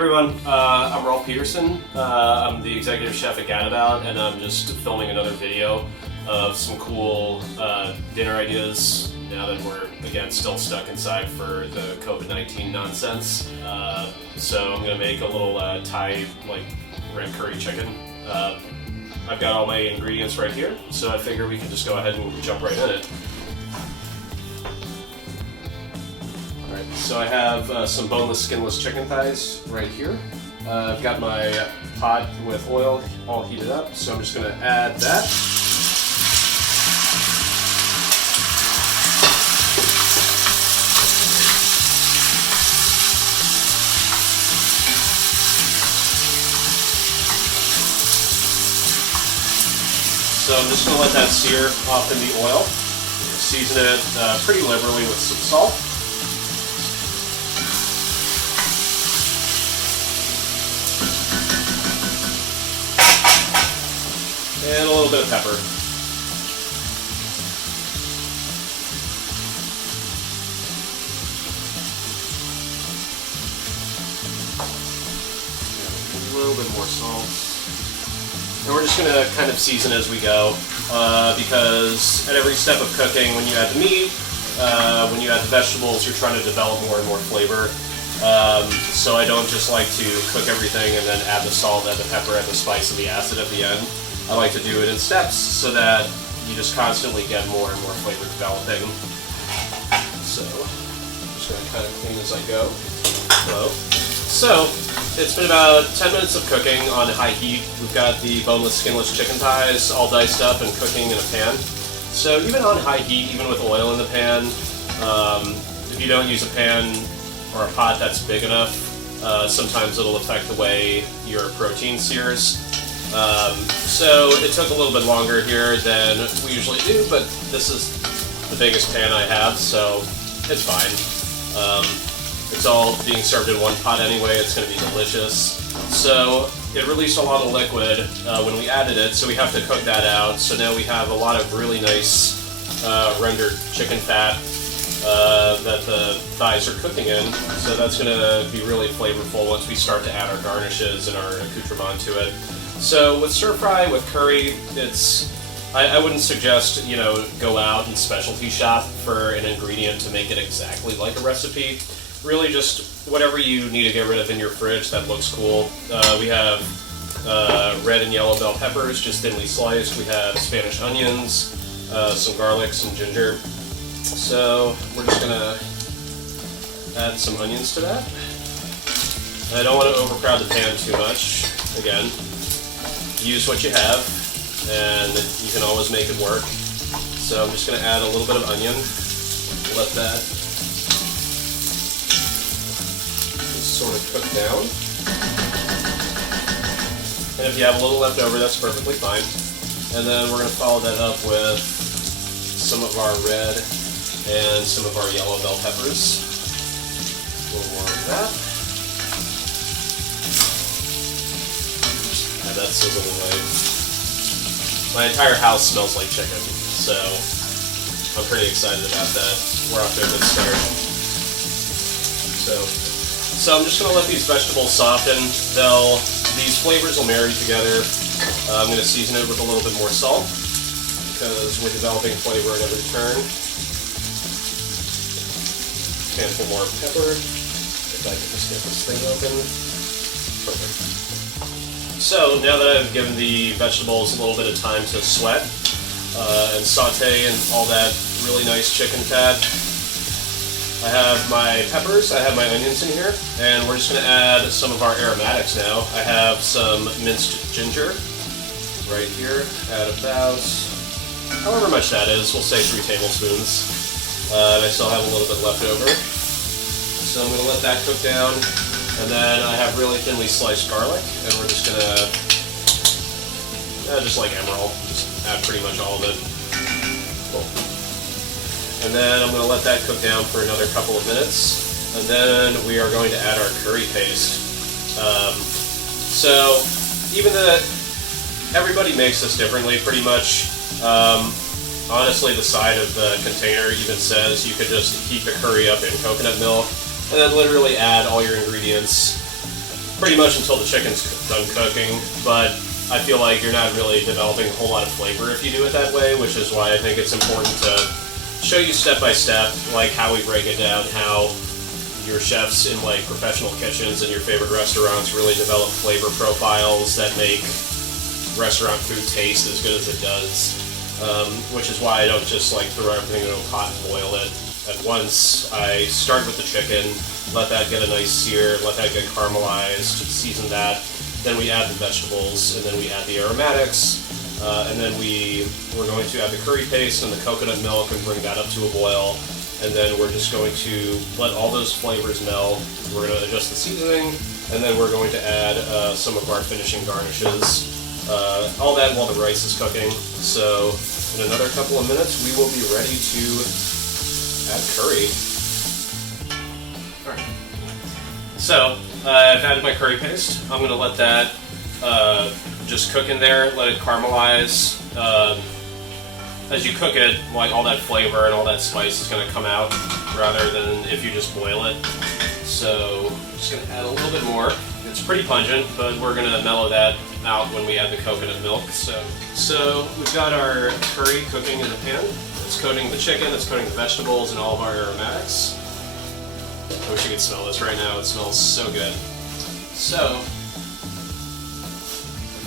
everyone, I'm Rolf. I'm the executive chef at Gadabout, and I'm just filming another video of some cool dinner ideas now that we're, again, still stuck inside for the COVID-19 nonsense. So I'm going to make a little Thai, red curry chicken. I've got all my ingredients right here, so I figure we can just go ahead and jump right in it. Alright, so I have some boneless, skinless chicken thighs right here. I've got my pot with oil all heated up, so I'm just going to add that. So I'm just going to let that sear off in the oil. Season it pretty liberally with some salt. And a little bit of pepper. A little bit more salt. And we're just going to kind of season as we go, because at every step of cooking, when you add the meat, when you add the vegetables, you're trying to develop more and more flavor. So I don't just like to cook everything and then add the salt, add the pepper, add the spice, and the acid at the end. I like to do it in steps so that you just constantly get more and more flavor developing. So I'm just going to kind of clean as I go. So it's been about 10 minutes of cooking on high heat. We've got the boneless, skinless chicken thighs all diced up and cooking in a pan. So even on high heat, even with oil in the pan, if you don't use a pan or a pot that's big enough, sometimes it'll affect the way your protein sears. So it took a little bit longer here than we usually do, but this is the biggest pan I have, so it's fine. It's all being served in one pot anyway. It's going to be delicious. So it released a lot of liquid when we added it, so we have to cook that out. So now we have a lot of really nice rendered chicken fat that the thighs are cooking in. So that's going to be really flavorful once we start to add our garnishes and our accoutrement to it. So with stir fry, with curry, I wouldn't suggest, go out and specialty shop for an ingredient to make it exactly like a recipe. Really just whatever you need to get rid of in your fridge that looks cool. We have red and yellow bell peppers, just thinly sliced. We have Spanish onions, some garlic, some ginger. So we're just going to add some onions to that. I don't want to overcrowd the pan too much. Again, use what you have, and you can always make it work. So I'm just going to add a little bit of onion, let that just sort of cook down. And if you have a little left over, that's perfectly fine. And then we're going to follow that up with some of our red and some of our yellow bell peppers. A little more of that. That sizzling away. My entire house smells like chicken, so I'm pretty excited about that. We're off to a good start. So I'm just going to let these vegetables soften. These flavors will marry together. I'm going to season it with a little bit more salt because we're developing flavor at every turn. Handful more pepper. If I can just get this thing open. Perfect. So now that I've given the vegetables a little bit of time to sweat and saute and all that really nice chicken fat, I have my peppers, I have my onions in here, and we're just going to add some of our aromatics now. I have some minced ginger right here, add about however much that is, we'll say 3 tablespoons. And I still have a little bit left over. So I'm going to let that cook down. And then I have really thinly sliced garlic, and we're just going to, just like emerald, just add pretty much all of it. Cool. And then I'm going to let that cook down for another couple of minutes, and then we are going to add our curry paste. So even everybody makes this differently pretty much. Honestly, the side of the container even says you could just heat the curry up in coconut milk, and then literally add all your ingredients pretty much until the chicken's done cooking, but I feel like you're not really developing a whole lot of flavor if you do it that way, which is why I think it's important to show you step by step, like how we break it down, how your chefs in like professional kitchens and your favorite restaurants really develop flavor profiles that make restaurant food taste as good as it does, which is why I don't just like throw everything into a pot and boil it at once. I start with the chicken, let that get a nice sear, let that get caramelized, season that, then we add the vegetables, and then we add the aromatics, and then we're going to add the curry paste and the coconut milk and bring that up to a boil. And then we're just going to let all those flavors meld. We're going to adjust the seasoning, and then we're going to add some of our finishing garnishes. All that while the rice is cooking. So in another couple of minutes, we will be ready to add curry. All right. So I've added my curry paste. I'm going to let that just cook in there, let it caramelize. As you cook it, like all that flavor and all that spice is going to come out rather than if you just boil it. So I'm just going to add a little bit more. It's pretty pungent, but we're going to mellow that out when we add the coconut milk. So we've got our curry cooking in the pan. It's coating the chicken, it's coating the vegetables, and all of our aromatics. I wish you could smell this right now. It smells so good. So I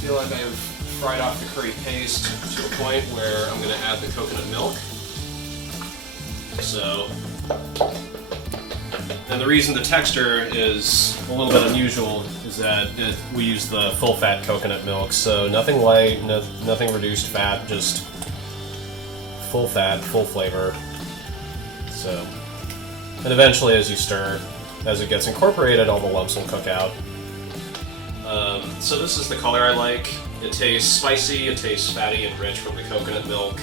feel like I've fried off the curry paste to a point where I'm going to add the coconut milk. So, and the reason the texture is a little bit unusual is that we use the full fat coconut milk. So nothing light, nothing reduced fat, just full fat, full flavor. So, and eventually as you stir, as it gets incorporated, all the lumps will cook out. So this is the color I like. It tastes spicy, it tastes fatty and rich from the coconut milk.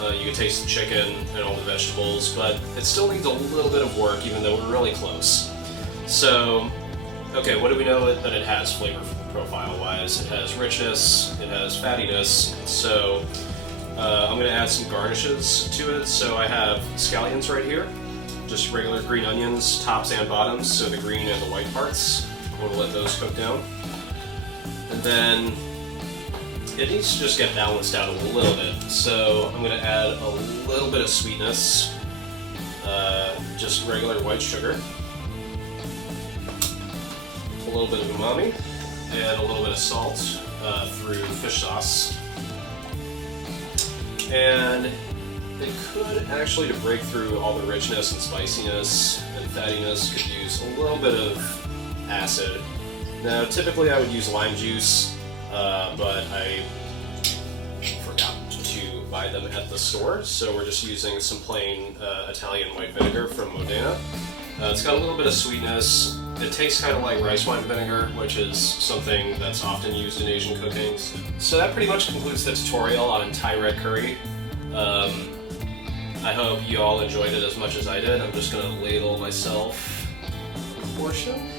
You can taste the chicken and all the vegetables, but it still needs a little bit of work even though we're really close. So, okay, what do we know that it has flavor profile-wise? It has richness, it has fattiness, so I'm going to add some garnishes to it. So I have scallions right here, just regular green onions, tops and bottoms, so the green and the white parts. I'm going to let those cook down. And then it needs to just get balanced out a little bit. So I'm going to add a little bit of sweetness, just regular white sugar, a little bit of umami, and a little bit of salt through fish sauce. And it could actually, to break through all the richness and spiciness and fattiness, could use a little bit of acid. Now, typically I would use lime juice, but I forgot to buy them at the store, so we're just using some plain Italian white vinegar from Modena. It's got a little bit of sweetness. It tastes kind of like rice wine vinegar, which is something that's often used in Asian cooking. So that pretty much concludes the tutorial on Thai red curry. I hope you all enjoyed it as much as I did. I'm just going to ladle myself a portion.